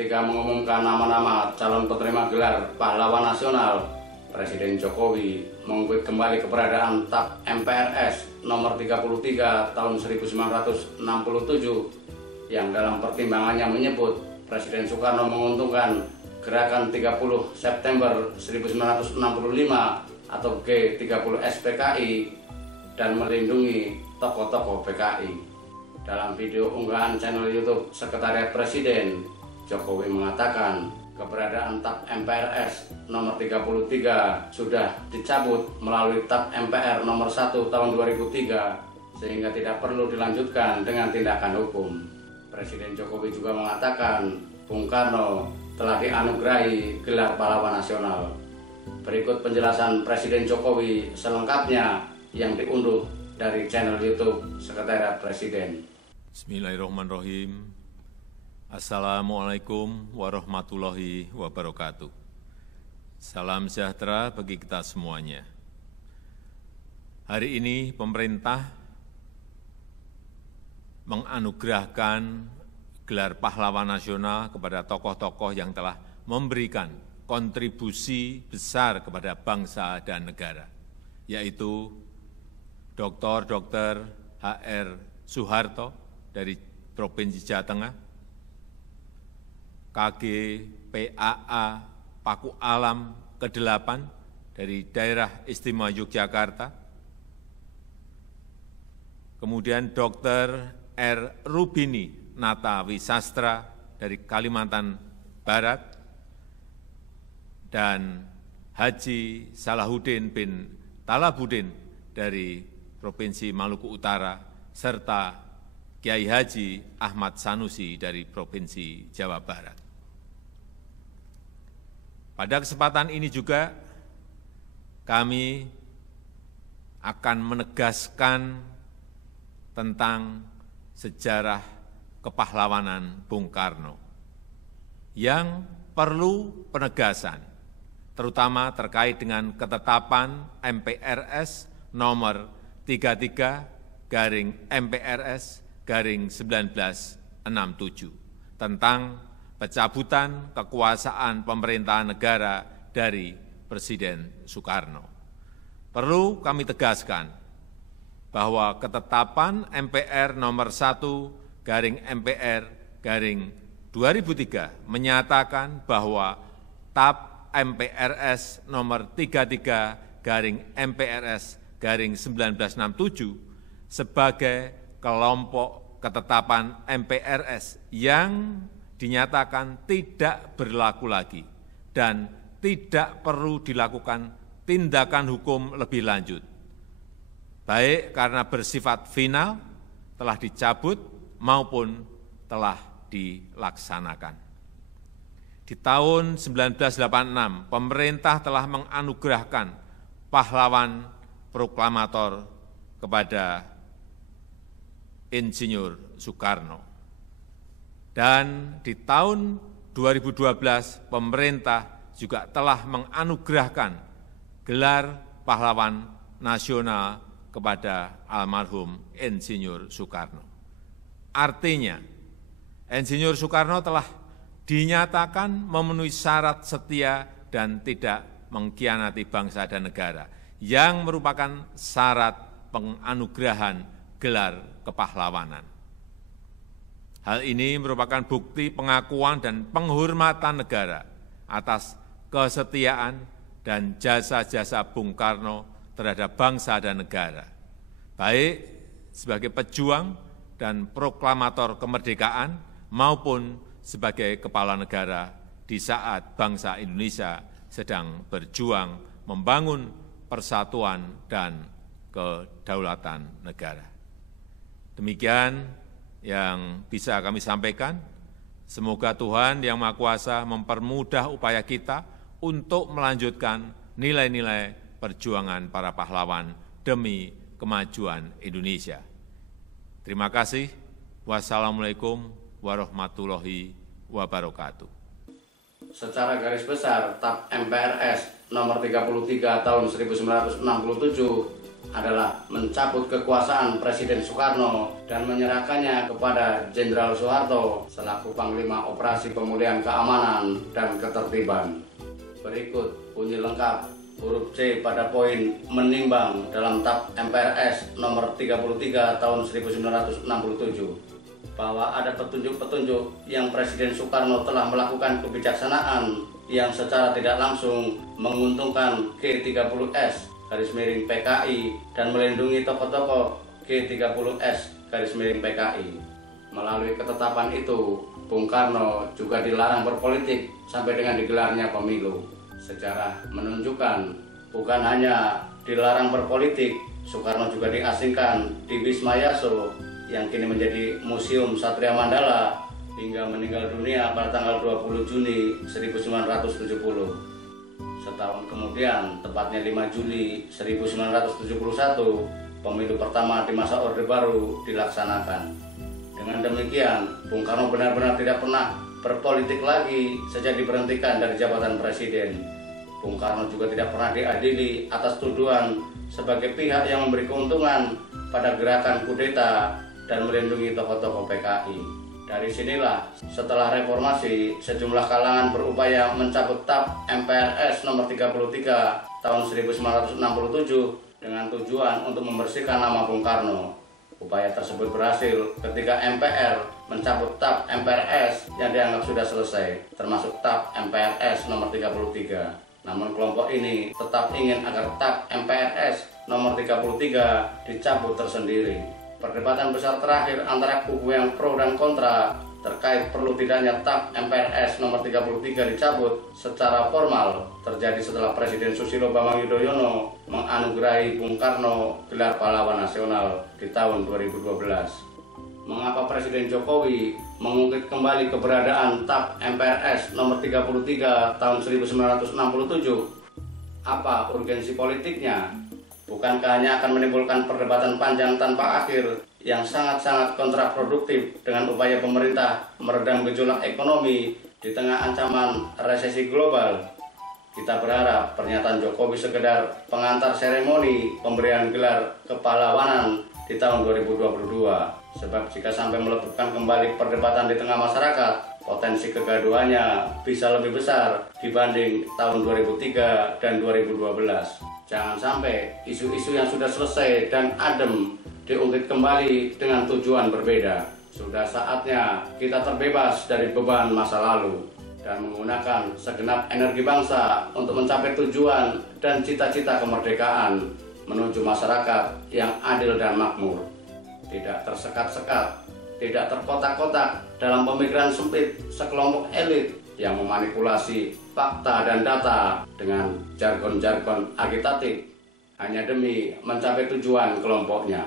ketika mengumumkan nama-nama calon penerima gelar Pahlawan Nasional, Presiden Jokowi mengungkit kembali keberadaan TAP MPRS nomor 33 tahun 1967 yang dalam pertimbangannya menyebut Presiden Soekarno menguntungkan Gerakan 30 September 1965 atau G30 SPKI dan melindungi tokoh-tokoh PKI. Dalam video unggahan channel YouTube Sekretariat Presiden, Jokowi mengatakan keberadaan TAP MPRS nomor 33 sudah dicabut melalui TAP MPR nomor 1 tahun 2003 sehingga tidak perlu dilanjutkan dengan tindakan hukum. Presiden Jokowi juga mengatakan Bung Karno telah dianugerahi gelar Pahlawan Nasional. Berikut penjelasan Presiden Jokowi selengkapnya yang diunduh dari channel YouTube Sekretariat Presiden. Bismillahirrahmanirrahim. Assalamualaikum warahmatullahi wabarakatuh. Salam sejahtera bagi kita semuanya. Hari ini pemerintah menganugerahkan gelar Pahlawan Nasional kepada tokoh-tokoh yang telah memberikan kontribusi besar kepada bangsa dan negara, yaitu Dr. H.R. Soeharto dari Provinsi Jawa Tengah, KG PAA Paku Alam ke-8 dari Daerah Istimewa Yogyakarta, kemudian Dr. R. Rubini Nata Wisastra dari Kalimantan Barat, dan Haji Salahuddin bin Talabudin dari Provinsi Maluku Utara, serta Kiai Haji Ahmad Sanusi dari Provinsi Jawa Barat. Pada kesempatan ini juga kami akan menegaskan tentang sejarah kepahlawanan Bung Karno yang perlu penegasan, terutama terkait dengan ketetapan MPRS nomor 33/MPRS/1967 tentang pencabutan kekuasaan pemerintahan negara dari Presiden Soekarno. Perlu kami tegaskan bahwa ketetapan MPR nomor 1/MPR/2003 menyatakan bahwa TAP MPRS nomor 33/MPRS/1967 sebagai kelompok ketetapan MPRS yang dinyatakan tidak berlaku lagi dan tidak perlu dilakukan tindakan hukum lebih lanjut, baik karena bersifat final, telah dicabut, maupun telah dilaksanakan. Di tahun 1986, pemerintah telah menganugerahkan pahlawan proklamator kepada Insinyur Soekarno. Dan di tahun 2012, pemerintah juga telah menganugerahkan gelar Pahlawan Nasional kepada almarhum Insinyur Soekarno. Artinya, Insinyur Soekarno telah dinyatakan memenuhi syarat setia dan tidak mengkhianati bangsa dan negara, yang merupakan syarat penganugerahan gelar kepahlawanan. Hal ini merupakan bukti pengakuan dan penghormatan negara atas kesetiaan dan jasa-jasa Bung Karno terhadap bangsa dan negara, baik sebagai pejuang dan proklamator kemerdekaan maupun sebagai kepala negara di saat bangsa Indonesia sedang berjuang membangun persatuan dan kedaulatan negara. Demikian yang bisa kami sampaikan. Semoga Tuhan Yang Maha Kuasa mempermudah upaya kita untuk melanjutkan nilai-nilai perjuangan para pahlawan demi kemajuan Indonesia. Terima kasih. Wassalamualaikum warahmatullahi wabarakatuh. Secara garis besar, TAP MPRS nomor 33 tahun 1967 adalah mencabut kekuasaan Presiden Soekarno dan menyerahkannya kepada Jenderal Soeharto selaku Panglima Operasi Pemulihan Keamanan dan Ketertiban. Berikut bunyi lengkap huruf C pada poin menimbang dalam TAP MPRS nomor 33 tahun 1967 bahwa ada petunjuk-petunjuk yang Presiden Soekarno telah melakukan kebijaksanaan yang secara tidak langsung menguntungkan G30S _PKI dan melindungi tokoh-tokoh G30S _PKI. Melalui ketetapan itu, Bung Karno juga dilarang berpolitik sampai dengan digelarnya pemilu. Sejarah menunjukkan bukan hanya dilarang berpolitik, Soekarno juga diasingkan di Wisma Yaso yang kini menjadi Museum Satria Mandala hingga meninggal dunia pada tanggal 20 Juni 1970. Setahun kemudian, tepatnya 5 Juli 1971, pemilu pertama di masa Orde Baru dilaksanakan. Dengan demikian, Bung Karno benar-benar tidak pernah berpolitik lagi sejak diberhentikan dari jabatan presiden. Bung Karno juga tidak pernah diadili atas tuduhan sebagai pihak yang memberi keuntungan pada gerakan kudeta dan melindungi tokoh-tokoh PKI. Dari sinilah, setelah reformasi, sejumlah kalangan berupaya mencabut TAP MPRS nomor 33 tahun 1967 dengan tujuan untuk membersihkan nama Bung Karno. Upaya tersebut berhasil ketika MPR mencabut TAP MPRS yang dianggap sudah selesai, termasuk TAP MPRS nomor 33. Namun kelompok ini tetap ingin agar TAP MPRS nomor 33 dicabut tersendiri. Perdebatan besar terakhir antara kubu yang pro dan kontra terkait perlu tidaknya TAP MPRS nomor 33 dicabut secara formal terjadi setelah Presiden Susilo Bambang Yudhoyono menganugerahi Bung Karno gelar pahlawan nasional di tahun 2012. Mengapa Presiden Jokowi mengungkit kembali keberadaan TAP MPRS nomor 33 tahun 1967? Apa urgensi politiknya? Bukankah hanya akan menimbulkan perdebatan panjang tanpa akhir yang sangat-sangat kontraproduktif dengan upaya pemerintah meredam gejolak ekonomi di tengah ancaman resesi global? Kita berharap pernyataan Jokowi sekedar pengantar seremoni pemberian gelar kepahlawanan di tahun 2022. Sebab jika sampai meledakkan kembali perdebatan di tengah masyarakat, potensi kegaduhannya bisa lebih besar dibanding tahun 2003 dan 2012. Jangan sampai isu-isu yang sudah selesai dan adem diungkit kembali dengan tujuan berbeda. Sudah saatnya kita terbebas dari beban masa lalu dan menggunakan segenap energi bangsa untuk mencapai tujuan dan cita-cita kemerdekaan menuju masyarakat yang adil dan makmur. Tidak tersekat-sekat, tidak terkotak-kotak dalam pemikiran sempit sekelompok elit yang memanipulasi fakta dan data dengan jargon-jargon agitatif hanya demi mencapai tujuan kelompoknya.